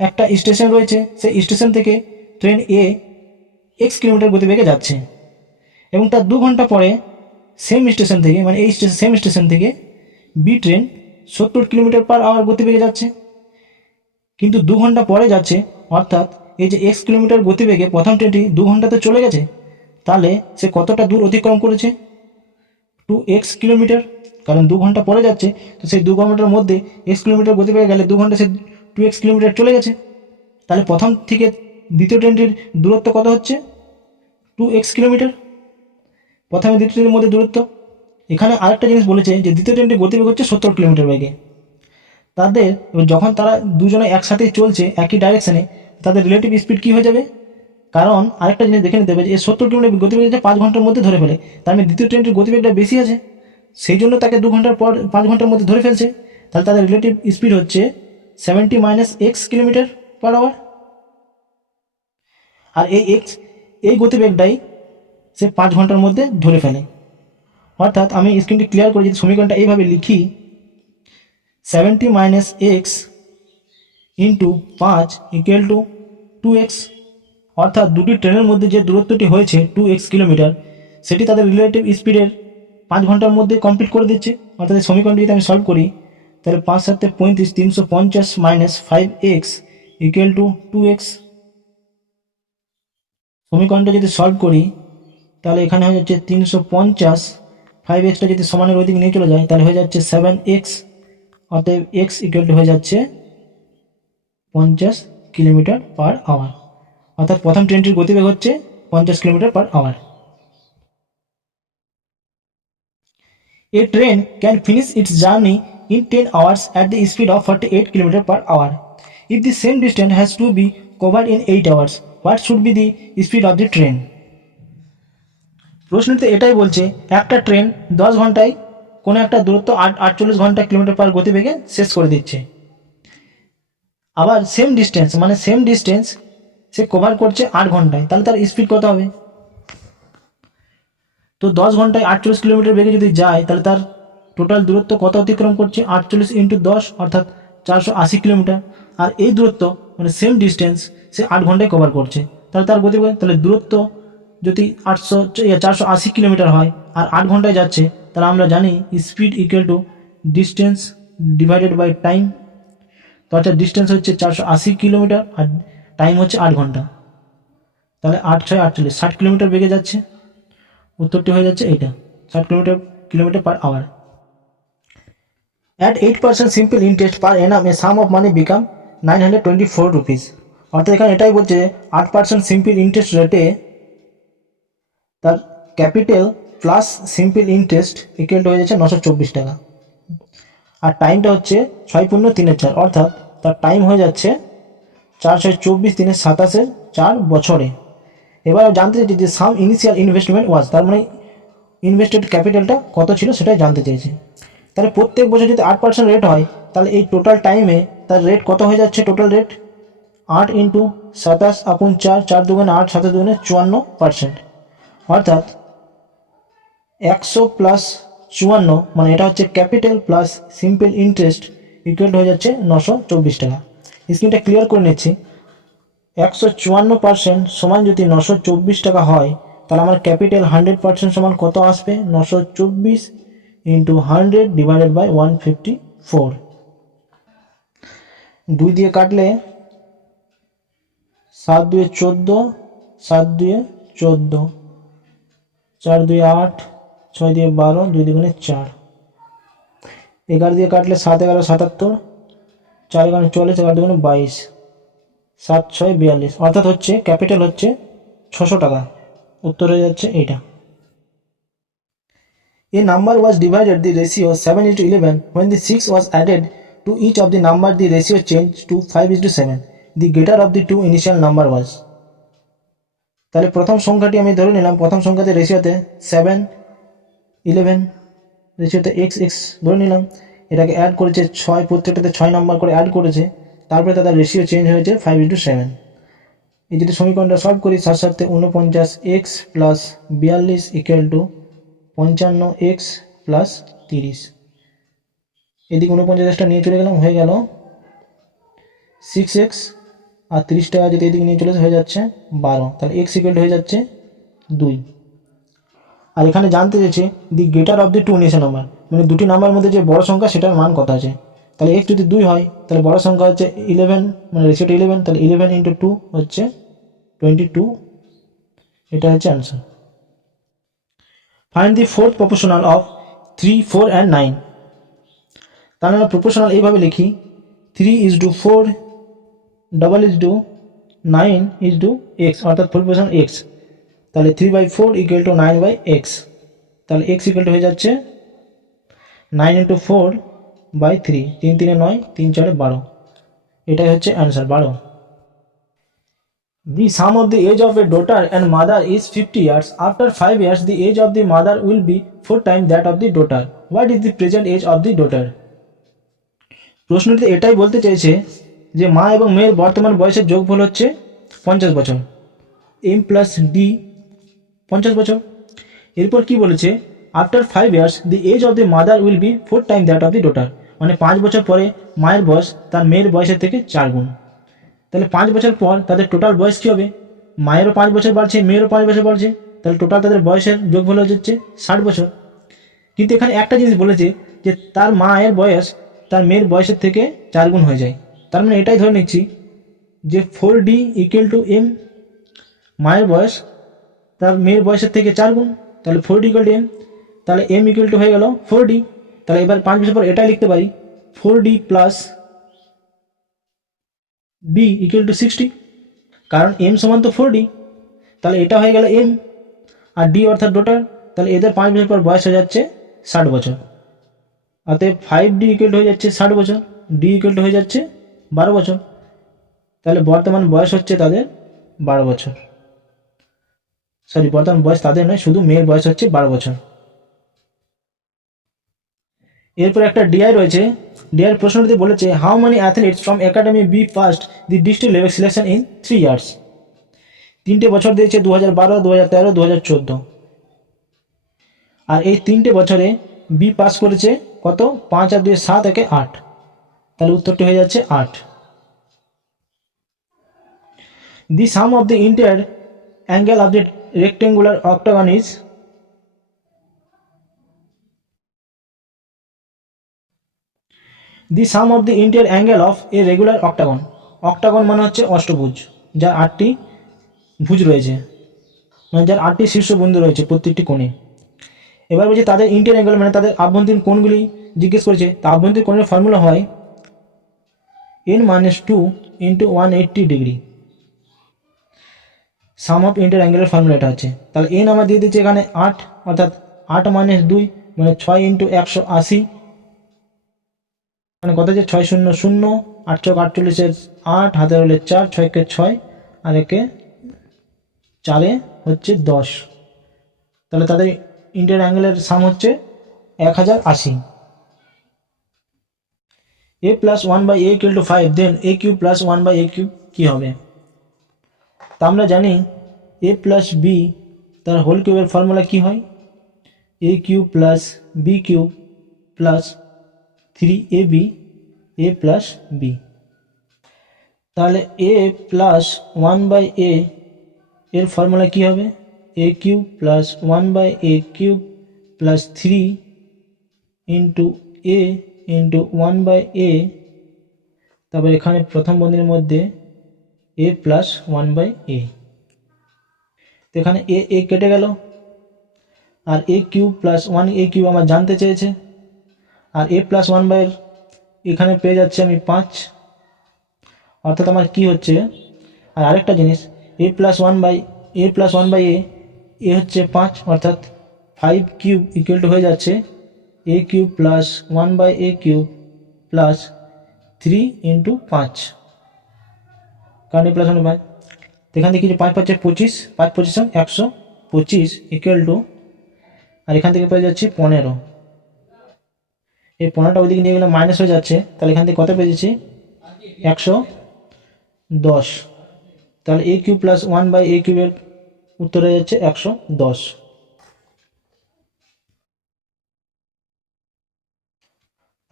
একটা স্টেশন রয়েছে, সেই স্টেশন থেকে ট্রেন এ x কিলোমিটার গতিবেগে যাচ্ছে এবং তার 2 ঘন্টা পরে সেম স্টেশন থেকে মানে এই সেম স্টেশন থেকে বি ট্রেন 70 km/h গতিবেগে যাচ্ছে, কিন্তু 2 ঘন্টা পরে যাচ্ছে, অর্থাৎ এই যে x কিলোমিটার গতিবেগে প্রথম ট্রেনটি 2 ঘন্টাতে চলে গেছে, তাহলে সে কতটা দূর অতিক্রম করেছে? 2x কিলোমিটার, কারণ 2 ঘন্টা পরে যাচ্ছে, তো সেই 2 ঘন্টার মধ্যে x কিলোমিটার গতিবেগে গেলে 2 ঘন্টা সে 2x কিলোমিটার চলে গেছে। তাহলে প্রথম থেকে দ্বিতীয় ট্রেনটির দূরত্ব কত হচ্ছে? 2x কিলোমিটার, প্রথমে দ্বিতীয় ট্রেনের মধ্যে দূরত্ব। এখানে আরেকটা জিনিস বলেছে যে দ্বিতীয় ট্রেনটির গতিবেগ হচ্ছে 70 কিলোমিটার বেগে। তাদের যখন তারা দুজনে একসাথেই চলছে একই ডাইরেকশনে, তাদের রিলেটিভ স্পিড কী হয়ে যাবে? কারণ আরেকটা জিনিস দেখে নিতে হবে যে 70 কিলোমিটার গতিবেগ 5 ঘন্টার মধ্যে ধরে ফেলে, তার মানে দ্বিতীয় ট্রেনটির গতিবেগটা বেশি আছে, সেই জন্য তাকে 2 ঘন্টার পর 5 ঘন্টার মধ্যে ধরে ফেলছে। তাহলে তাদের রিলেটিভ স্পিড হচ্ছে 70 - x km/h। আর এই গতিবেগটাই সে 5 ঘন্টার মধ্যে ধরে ফেলে। অর্থাৎ আমি স্ক্রিনটি ক্লিয়ার করে যদি সমীকরণটা এইভাবে লিখি, 70 - x into 5 equal to 2x, অর্থাৎ দুটি ট্রেনের মধ্যে যে দূরত্বটি হয়েছে 2x কিলোমিটার, সেটি তাদের রিলেটিভ স্পিডের 5 ঘন্টার মধ্যে কমপ্লিট করে দিচ্ছে। অর্থাৎ এই সমীকরণটি যদি আমি সলভ করি, তাহলে 5 × 7 = 35, 350 - 5x ইকুয়াল টু 2x। সমীকরণটা যদি সলভ করি তাহলে এখানে হয়ে যাচ্ছে 350, 5xটা যদি সমানের ওই দিকে নিয়ে চলে যায় তাহলে হয়ে যাচ্ছে 7x, অতএব x ইকুয়াল টু হয়ে যাচ্ছে 50 km/h। অর্থাৎ প্রথম ট্রেনটির গতিবেগ হচ্ছে 50 km/h। A train can finish its journey in 10 hours at the speed of 48 km/h. If the same distance has to be covered in 8 hours, what should be the speed of the train? প্রশ্নতে এটাই বলছে একটা train 10 ঘন্টায় কোনো একটা দূরত্ব 48 ঘন্টা কিলোমিটার/h গতিবেগে শেষ করে দিচ্ছে, আবার সেম ডিস্টেন্স সে কভার করছে 8 ঘন্টায়, তাহলে তার স্পিড কত হবে? তো 10 ঘন্টায় 48 কিলোমিটার বেগে যদি যায় তাহলে তার টোটাল দূরত্ব কত অতিক্রম করছে? 48 × 10 অর্থাৎ 480 কিলোমিটার। আর এই দূরত্ব মানে সেম ডিস্টেন্স সে 8 ঘন্টায় কভার করছে, তাহলে তার গতিবেগ, তাহলে দূরত্ব যদি 480 কিলোমিটার হয় আর 8 ঘন্টায় যাচ্ছে, তাহলে আমরা জানি speed equal to distance divided by time. তো অর্থাৎ ডিস্টেন্স হচ্ছে 480 কিলোমিটার আর টাইম হচ্ছে 8 ঘন্টা, তাহলে 8 × 6 = 48, 60 কিলোমিটার বেগে যাচ্ছে। উত্তরটি হয়ে যাচ্ছে এইটা, 60 km/h। At 8% simple interest per annum, a sum of money become 924 rupees. অর্থাৎ এখানে এটাই বলছে 8% সিম্পল ইন্টারেস্ট রেটে তার capital plus simple interest equal হয়ে যাচ্ছে 924 টাকা। আর টাইমটা হচ্ছে 6 × 3 = 4, অর্থাৎ তার টাইম হয়ে যাচ্ছে 4 × 6 = 24, 3 × 27, 4 বছরে। এবার জানতে চাইছি যে সাম ইনিশিয়াল ইনভেস্টমেন্ট ওয়াজ, তার মানে ইনভেস্টেড ক্যাপিটালটা কত ছিল সেটাই জানতে চেয়েছে। তাহলে প্রত্যেক বছর যদি 8% রেট হয়, তাহলে এই টোটাল টাইমে তার রেট কত হয়ে যাচ্ছে? Total rate 8 × 27/4, 4 × 2 = 8, 7 × 2 = 54%। অর্থাৎ 100 + 54, মানে এটা হচ্ছে capital plus simple interest equal হয়ে যাচ্ছে 924 টাকা। স্ক্রিনটা ক্লিয়ার করে নিচ্ছি। 154% সমান যদি 924 টাকা হয়, তাহলে আমার ক্যাপিটাল 100% সমান কত আসবে? 924 ইন্টু 100 ডিভাইডেড বাই 154। 2 দিয়ে কাটলে 7 2 14, 7 2 14, 4 2 8, 6 দিয়ে 12, 2 2 4। 11 দিয়ে কাটলে 7 11 77, 4 11 44, 11 2 22, 7 6 42, অর্থাৎ হচ্ছে ক্যাপিটাল হচ্ছে 600 টাকা। উত্তর হয়ে যাচ্ছে এইটা। A number was divided the ratio 7:11. When the 6 was added to each of the number, the ratio changed to 5:7. The greater of the two initial number was. তাহলে প্রথম সংখ্যাটি আমি ধরে নিলাম, প্রথম সংখ্যাতে রেশিওতে 7 11 রেশিওতে x ধরে নিলাম, এটাকে অ্যাড করেছে 6, প্রত্যেকটাতে 6 নাম্বার করে অ্যাড করেছে, তারপরে তাদের রেশিও চেঞ্জ হয়েছে 5:7। এই যদি সমীকরণটা সলভ করি, 7 7 49x plus 42 equal to 55x plus 30। এদিকে 49টা নিয়ে চলে গেলাম, হয়ে গেল 6x, আর 30 টাকা যদি এদিকে নিয়ে চলে হয়ে যাচ্ছে 12, তাহলে x ইকুয়াল হয়ে যাচ্ছে 2। আর এখানে জানতে চেয়েছে the greater of the two initial number, মানে দুটি নাম্বারের মধ্যে যে বড় সংখ্যা সেটার মান কত আছে। তাহলে x যদি 2 হয়, তাহলে বড় সংখ্যা হচ্ছে 11, মানে রেশিওটা 11, তাহলে 11 ইন্টু 2 হচ্ছে 22। এটা হচ্ছে answer. Find the fourth proportional of 3 4 and 9। তাহলে আমরা প্রপোর্শনাল এইভাবে লিখি, 3:4 9:x, অর্থাৎ প্রপোর্শনাল x। তাহলে 3/4 ইকুয়াল টু 9/x, তাহলে x ইকুয়াল টু হয়ে যাচ্ছে 9 ইন্টু 4/3, 3 3 9, 3 4 12। এটাই হচ্ছে answer, 12। The sum of the age of a daughter and mother is 50 years. After 5 years, the age of the mother will be 4 times that of the daughter. What is the present age of the daughter? প্রশ্নটিতে এটাই বলতে চাইছে যে মা এবং মেয়ের বর্তমান বয়সের যোগফল হচ্ছে 50 বছর, m প্লাস ডি 50 বছর। এরপর কি বলেছে, after 5 years the age of the mother will be 4 time that of the daughter, মানে 5 বছর পরে মায়ের বয়স তার মেয়ের বয়সের থেকে 4 গুণ। তাহলে 5 বছর পর তাদের টোটাল বয়স কী হবে? মায়েরও 5 বছর বাড়ছে, মেয়েরও 5 বছর বাড়ছে, তাহলে টোটাল তাদের বয়সের যোগফল হচ্ছে 60 বছর। কিন্তু এখানে একটা জিনিস বলেছে যে তার মায়ের বয়স তার মেয়ের বয়সের থেকে 4 গুণ হয়ে যায়। তার মানে এটাই ধরে নিচ্ছি যে 4D ইকুয়াল টু m, মায়ের বয়স তার মেয়ের বয়সের থেকে 4 গুণ, তাহলে 4D ইকুয়াল টু m, তাহলে m ইকুয়াল টু হয়ে গেল 4D। তাহলে এবার 5 বছর পর এটাই লিখতে পারি 4D plus d equal to 60, কারণ m সমান তো 4D, তাহলে এটা হয়ে গেল m, আর d অর্থাৎ ডটার, তাহলে এদের 5 বছর পর বয়স হয়ে যাচ্ছে 60 বছর। অতএব 5D ইকুয়াল টু হয়ে যাচ্ছে 60 বছর, d ইকুয়াল টু হয়ে যাচ্ছে 12 বছর। তাহলে বর্তমান বয়স হচ্ছে তাদের 12 বছর, সরি বর্তমান বয়স তাদের নয়, শুধু মেয়ের বয়স হচ্ছে 12 বছর। এরপর একটা ডিআই রয়েছে, ডিআই প্রশ্নটিতে বলেছে how many athletes from academy B first the district level selection in 3 years. 3টে বছর দিয়েছে, 2012 2013 2014, আর এই 3টে বছরে বি পাস করেছে কত? 5 আর 2 7 একে 8, তাহলে উত্তরটি হয়ে যাচ্ছে 8। The sum of the interior angle of the rectangular octagon is. The sum of the interior angle of a regular octagon. Octagon মানে হচ্ছে অষ্টভুজ, যার 8টি ভুজ রয়েছে, মানে যার 8টি শীর্ষবিন্দু রয়েছে প্রত্যেকটি কোণে। এবার বলছে তাদের ইন্টার অ্যাঙ্গেল মানে তাদের আভ্যন্তরীণ কোণগুলি জিজ্ঞেস করেছে। তা আভ্যন্তরীণ কোণের ফর্মুলা হয় n-2 into 180 degree. Sum of inter অ্যাঙ্গেলের ফর্মুলা এটা হচ্ছে। তাহলে n আমার দিয়ে দিচ্ছে এখানে 8, অর্থাৎ 8 - 2 মানে 6 ইন্টু 180, মানে কত হচ্ছে 6 0 0, 8 চক 48, 8 হাতের হলে 4, 6 কে 6, আর একে 4 হচ্ছে 10। তাহলে তাদের ইন্টার অ্যাঙ্গেলের সাম হচ্ছে 1080। a plus 1/a equal to 5, then a cube plus 1/a cube কী হবে? তা আমরা জানি a প্লাস b তার হোল কিউবের ফর্মুলা কী হয়? a cube plus b cube plus 3ab a plus b। তাহলে এ প্লাস 1/a এর ফর্মুলা কী হবে? A cube plus 1/a cube plus 3 into A into 1/a, তারপর এখানে প্রথম বন্ধনীর মধ্যে এ প্লাস 1/a। তো এখানে এ কেটে গেল, আর এ কিউব প্লাস 1a কিউব আমার জানতে চেয়েছে, আর এ প্লাস 1/, এখানে পেয়ে যাচ্ছে আমি 5। অর্থাৎ আমার কি হচ্ছে, আর আরেকটা জিনিস, এ প্লাস 1/a এ হচ্ছে 5, অর্থাৎ 5 কিউব ইকুয়াল টু হয়ে যাচ্ছে A cube plus 1/a cube plus 3 into 5, কারণ এ প্লাস 1/5। তো এখান থেকে কিছু 5 5 25, 5 25 125 ইকুয়াল টু, আর এখান থেকে পেয়ে যাচ্ছি 15। এই 15টা ওইদিকে নিয়ে গেলে মাইনাস হয়ে যাচ্ছে, তাহলে এখান থেকে কত পেয়েছি? 110। তাহলে এ কিউব প্লাস 1/a কিউবের উত্তর হয়ে যাচ্ছে 110।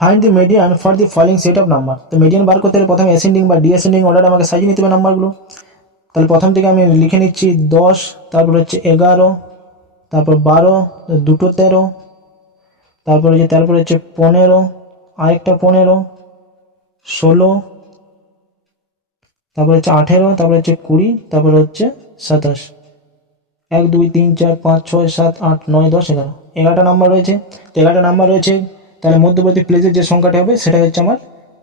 Find the median for the following set of number. তো মিডিয়ান বার করতে হলে প্রথমে অ্যাসেন্ডিং বা ডিঅ্যাসেন্ডিং অর্ডার আমাকে সাজিয়ে নিতে হবে নাম্বারগুলো। তাহলে প্রথম থেকে আমি লিখে নিচ্ছি 10, তারপর হচ্ছে 11, তারপর 12, দুটো 13, তারপরে হচ্ছে 15, আরেকটা 15, 16, তারপরে হচ্ছে 18, তারপরে হচ্ছে 20, তারপরে হচ্ছে 27। 1 2 3 4 5 6 7 8 9 10 11, 11টা নাম্বার রয়েছে। তো 11টা নাম্বার রয়েছে, তাহলে মধ্যবর্তী প্লেসের যে সংখ্যাটা হবে সেটা হচ্ছে আমার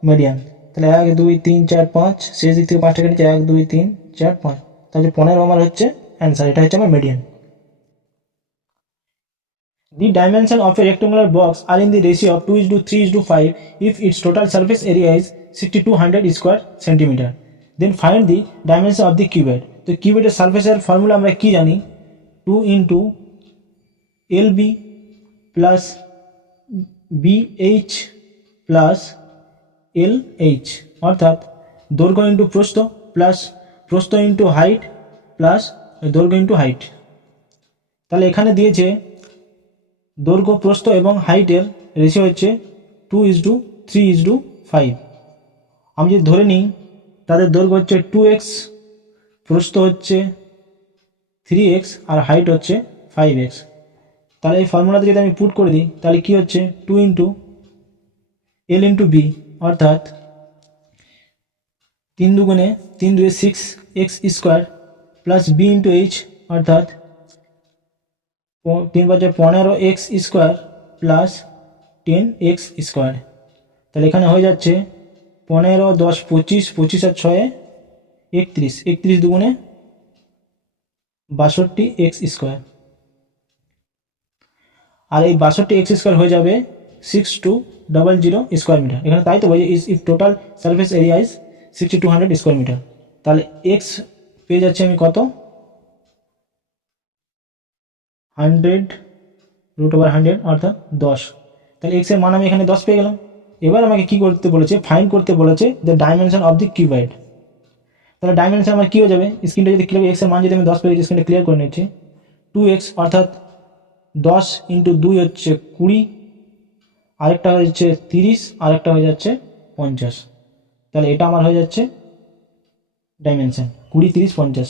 মিডিয়ান। তাহলে 1 2 3 4 5, শেষ দিক থেকে 5টা কেটেছে, 1 2 3 4 5, তাহলে 15 আমার হচ্ছে অ্যান্সার, এটা হচ্ছে আমার median. The dimension of a rectangular box are in the ratio of 2:3:5 if its total surface area is 6200 square centimeter. Then find the dimension of the cuboid. তো কিউবয়েডের সারফেসের ফর্মুলা আমরা কি জানি? 2 into LB plus BH plus LH, অর্থাৎ দৈর্ঘ্য into প্রস্থ plus প্রস্থ into height plus দৈর্ঘ্য ইন্টু হাইট। তাহলে এখানে দিয়েছে দৈর্ঘ্য, প্রস্থ এবং হাইটের রেশিও হচ্ছে 2:3:5। আমি যদি ধরে নিই তাদের দৈর্ঘ্য হচ্ছে 2x, প্রস্থ হচ্ছে 3x, আর হাইট হচ্ছে 5x। তাহলে এই ফর্মুলাতে যদি আমি পুট করে দিই তাহলে কি হচ্ছে 2 ইন্টু L ইন্টু B, অর্থাৎ 3 2 6x square plus B into H, অর্থাৎ 3 5 15x square plus 10x square. তাহলে এখানে হয়ে যাচ্ছে 15 10 25, 25 আর 6 31, 31 2 62x স্কোয়ার। আর এই 62x স্কোয়ার হয়ে যাবে 6200 স্কোয়ার মিটার। এখানে তাই তো বলছে if total surface area is 6200 square meter. তাহলে x পেয়ে যাচ্ছে আমি কত? 100√100, অর্থাৎ 10। তাহলে x এর মান আমি এখানে 10 পেয়ে গেলাম। এবার আমাকে কি করতে বলেছে? ফাইন্ড করতে বলেছে the dimension of the cuboid. তাহলে ডাইমেনশন আমার কী হয়ে যাবে? স্ক্রিনটা যদি ক্লিয়ার, x এর মান যদি আমি 10 পেয়ে গেছি, স্ক্রিনটা ক্লিয়ার করে নিচ্ছি। 2x অর্থাৎ 10 ইন্টু 2 হচ্ছে 20, আরেকটা হচ্ছে 30, আরেকটা হয়ে যাচ্ছে 50। তাহলে এটা আমার হয়ে যাচ্ছে dimension 20 30 50।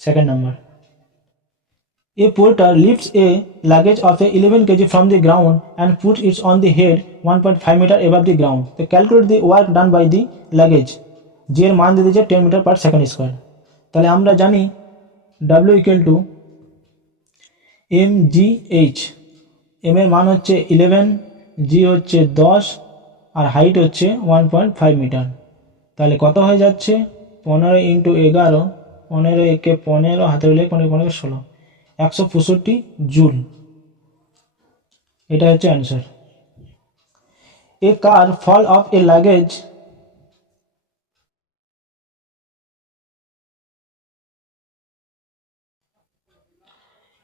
Second number, a porter lifts a luggage of 11 kg from the ground and puts it on the head 1.5 meter above the ground. So calculate the work done by the luggage. G এর মান দিয়ে দিয়েছে 10 metre per second square. তাহলে আমরা জানি W equal to mgh। m এর মান হচ্ছে 11, g হচ্ছে 10, আর হাইট হচ্ছে 1.5 মিটার। তাহলে কত হয়ে যাচ্ছে? 15 ইন্টু 11, 15 একে 15, হাতের লেখ 15 15 16, 165 জুল। এটা হচ্ছে answer. A car fall of a luggage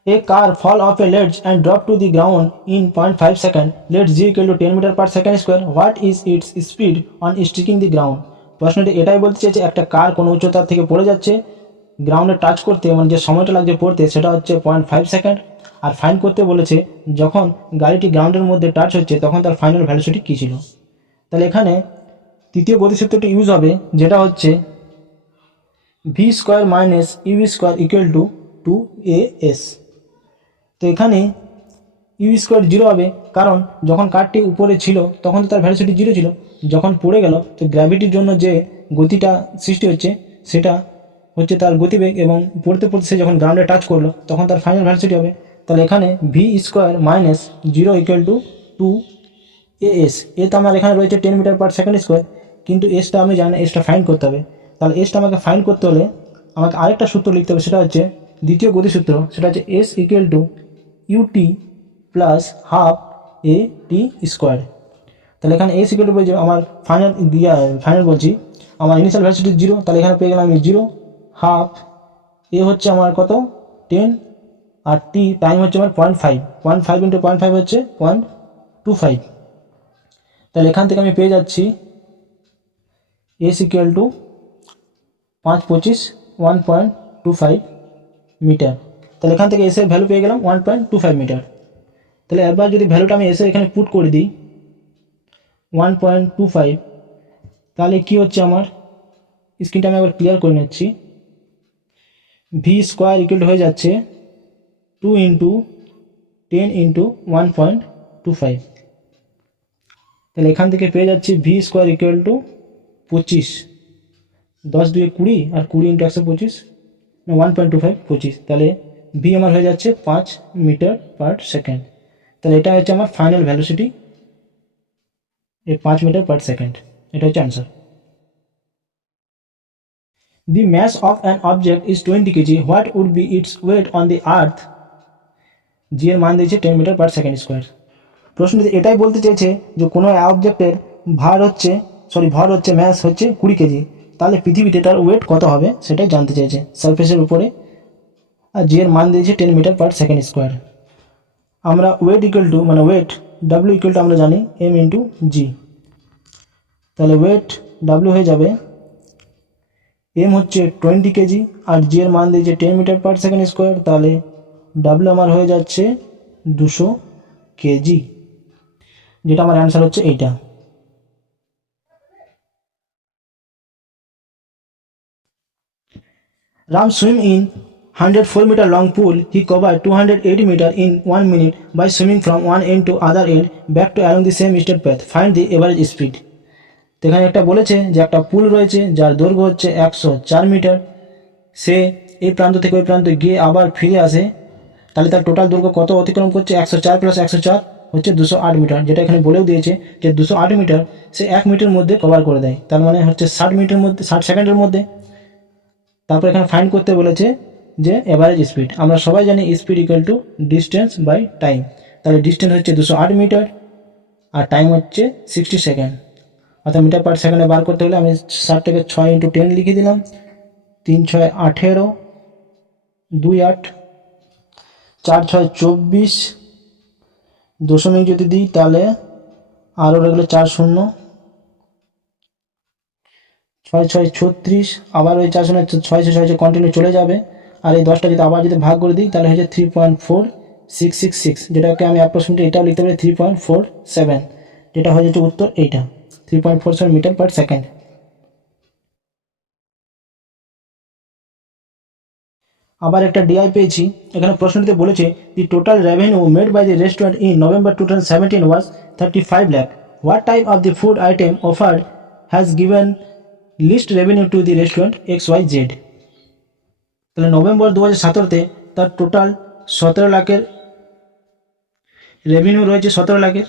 A car fall off a ledge and drop to the ground in 0.5 seconds. Let g equal to 10 meter per second square. What is its speed on striking the ground? প্রশ্নটি এটাই বলতে চেয়েছে একটা কার কোনো উচ্চতা থেকে পড়ে যাচ্ছে, গ্রাউন্ডে টাচ করতে মানে যে সময়টা লাগছে পড়তে সেটা হচ্ছে 0.5 সেকেন্ড। আর ফাইন করতে বলেছে যখন গাড়িটি গ্রাউন্ডের মধ্যে টাচ হচ্ছে তখন তার ফাইনাল ভ্যালোসিটি কী ছিল। তাহলে এখানে তৃতীয় গতিসূত্রটি ইউজ হবে, যেটা হচ্ছে V square minus U square equal to 2as। তো এখানে ইউ স্কোয়ার জিরো হবে, কারণ যখন কারটি উপরে ছিল তখন তো তার ভ্যালোসিটি জিরো ছিল, যখন পড়ে গেল তো গ্র্যাভিটির জন্য যে গতিটা সৃষ্টি হচ্ছে সেটা হচ্ছে তার গতিবেগ, এবং পড়তে পড়তে সে যখন গ্রাউন্ডে টাচ করলো তখন তার ফাইনাল ভ্যালোসিটি হবে। তাহলে এখানে V square minus zero equal to 2as। এ তো আমার এখানে রয়েছে 10 মিটার পার সেকেন্ড স্কোয়ার, কিন্তু এসটা আমি জানি না, এসটা ফাইন্ড করতে হবে। তাহলে এসটা আমাকে ফাইন্ড করতে হলে আমাকে আরেকটা সূত্র লিখতে হবে, সেটা হচ্ছে দ্বিতীয় গতিসূত্র, সেটা হচ্ছে S equal to UT plus half A T square. তাহলে এখানে এস ইকুয়াল টু বলছে আমার ফাইনাল বলছি আমার ইনিশিয়াল ভ্যালোসিটি জিরো, তাহলে এখানে পেয়ে গেলাম আমি জিরো, হাফ এ হচ্ছে আমার কত 10, আর টি টাইম হচ্ছে আমার 0.5, 0.5 ইন্টু 0.5 হচ্ছে 0.25। তাহলে এখান থেকে আমি পেয়ে যাচ্ছি এস ইকুয়াল টু 5 25 1.25 মিটার। তাহলে এখান থেকে এসের ভ্যালু পেয়ে গেলাম 1.25 মিটার। তাহলে একবার যদি ভ্যালুটা আমি এসে এখানে পুট করে দিই 1.25, তাহলে কি হচ্ছে আমার স্ক্রিনটা আমি একবার ক্লিয়ার করে নিচ্ছি। ভি স্কোয়ার ইকুয়াল হয়ে যাচ্ছে 2 ইন্টু 10 ইন্টু 1.25। তাহলে এখান থেকে পেয়ে যাচ্ছি ভি স্কোয়ার ইকুয়াল টু 25, 10 2 20, আর 20 ইন্টু 125 না 1.25 25। তাহলে ভি আমার হয়ে যাচ্ছে 5 মিটার পার সেকেন্ড। তাহলে এটা হচ্ছে আমার ফাইনাল ভ্যালোসিটি, এই 5 মিটার পার সেকেন্ড, এটা হচ্ছে answer. The mass of an object is 20 kg. What would be its weight on the earth? জি এর মান দিয়েছে 10 মিটার পার সেকেন্ড স্কোয়ার। প্রশ্নটি এটাই বলতে চেয়েছে যে কোনো অবজেক্টের ভর হচ্ছে ম্যাস হচ্ছে 20 কেজি, তাহলে পৃথিবীতে তার ওয়েট কত হবে সেটাই জানতে চেয়েছে সারফেসের উপরে, আর জি এর মান দিয়েছে 10 মিটার পার সেকেন্ড স্কোয়ার। আমরা ওয়েট ডাব্লিউ ইকুয়াল টু আমরা জানি এম ইন্টু জি। তাহলে ওয়েট ডাব্লিউ হয়ে যাবে, এম হচ্ছে 20 কেজি আর জি এর মান দিয়েছে 10 মিটার পার সেকেন্ড স্কোয়ার, তাহলে ডাব্লিউ আমার হয়ে যাচ্ছে 200 কেজি, যেটা আমার অ্যান্সার হচ্ছে এইটা। Ram swim in 104 meter long pool. He covered 280 meter in 1 minute by swimming from one end to other end back to along the same straight path. Find the average speed. তো এখানে একটা বলেছে যে একটা পুল রয়েছে যার দৈর্ঘ্য হচ্ছে 104 মিটার, সে এই প্রান্ত থেকে ওই প্রান্তে গিয়ে আবার ফিরে আসে, তাহলে তার টোটাল দৈর্ঘ্য কত অতিক্রম করছে 104 প্লাস 104 হচ্ছে 208 মিটার, যেটা এখানে বলেও দিয়েছে যে 208 মিটার সে 1 মিনিটের মধ্যে কভার করে দেয়, তার মানে হচ্ছে 60 মিনিটের মধ্যে 60 সেকেন্ডের মধ্যে। তারপর এখানে ফাইন্ড করতে বলেছে যে এভারেজ স্পিড। আমরা সবাই জানি speed equal to distance by time, তাহলে ডিস্টেন্স হচ্ছে 208 মিটার আর টাইম হচ্ছে 60 সেকেন্ড, অর্থাৎ মিটার পার সেকেন্ডে বার করতে হলে আমি 60টাকে 6 ইন্টু 10 লিখে দিলাম, 3 6 18, 2 8, 4 6 24, দশমিক যদি দিই তাহলে আরও লাগলে 4 0, 6 6 36, আবার ওই 4 0 6 6 কন্টিনিউ চলে যাবে, আর এই 10টা যদি আবার যদি ভাগ করে দিই তাহলে হচ্ছে 3.4666, যেটাকে আমি অ্যাপ্রক্সিমেটলি এটাও লিখতে পারি 3.47, যেটা হয়ে যাচ্ছে উত্তর এইটা 3.47 মিটার পার সেকেন্ড। আবার একটা ডিআই পেয়েছি, এখানে প্রশ্নটিতে বলেছে the total revenue made by the restaurant in November 2017 was 35 lakh. What type of the food item offered has given list revenue to the restaurant XYZ? তাহলে নভেম্বর 2017-তে তার total 17 লাখের রেভিনিউ রয়েছে, 17 লাখের।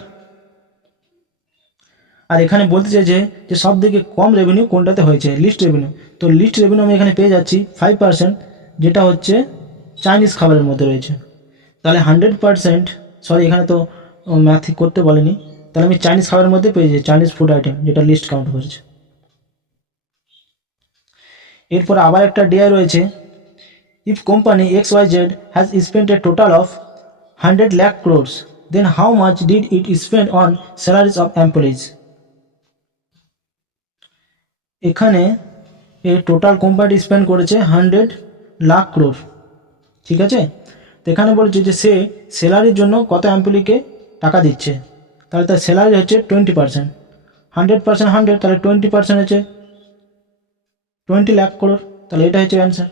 আর এখানে বলতে চাইছে যে সব থেকে কম রেভিনিউ কোনটাতে হয়েছে, লিস্ট রেভিনিউ। তো লিস্ট রেভিনিউ আমি এখানে পেয়ে যাচ্ছি 5%, যেটা হচ্ছে চাইনিজ খাবারের মধ্যে রয়েছে। তাহলে 100%, সরি এখানে তো ম্যাথ করতে বলেনি, তাহলে আমি চাইনিজ খাবারের মধ্যে পেয়ে যাই, চাইনিজ ফুড আইটেম, যেটা লিস্ট কাউন্ট করেছে। এরপর আবার একটা ডিআই রয়েছে, if company XYZ has spent A total of 100 lakh crores, then how much did it spend on salaries of employees? এখানে এই টোটাল কোম্পানি স্পেন্ড করেছে 100 লাখ ক্রোর, ঠিক আছে। তো এখানে বলছে যে সে স্যালারির জন্য কত এমপ্লয়িকে টাকা দিচ্ছে, তাহলে তার স্যালারি হচ্ছে 20%, 100% 100, তাহলে 20% হচ্ছে 20 লাখ করোড়, তাহলে এটা হচ্ছে অ্যান্সার।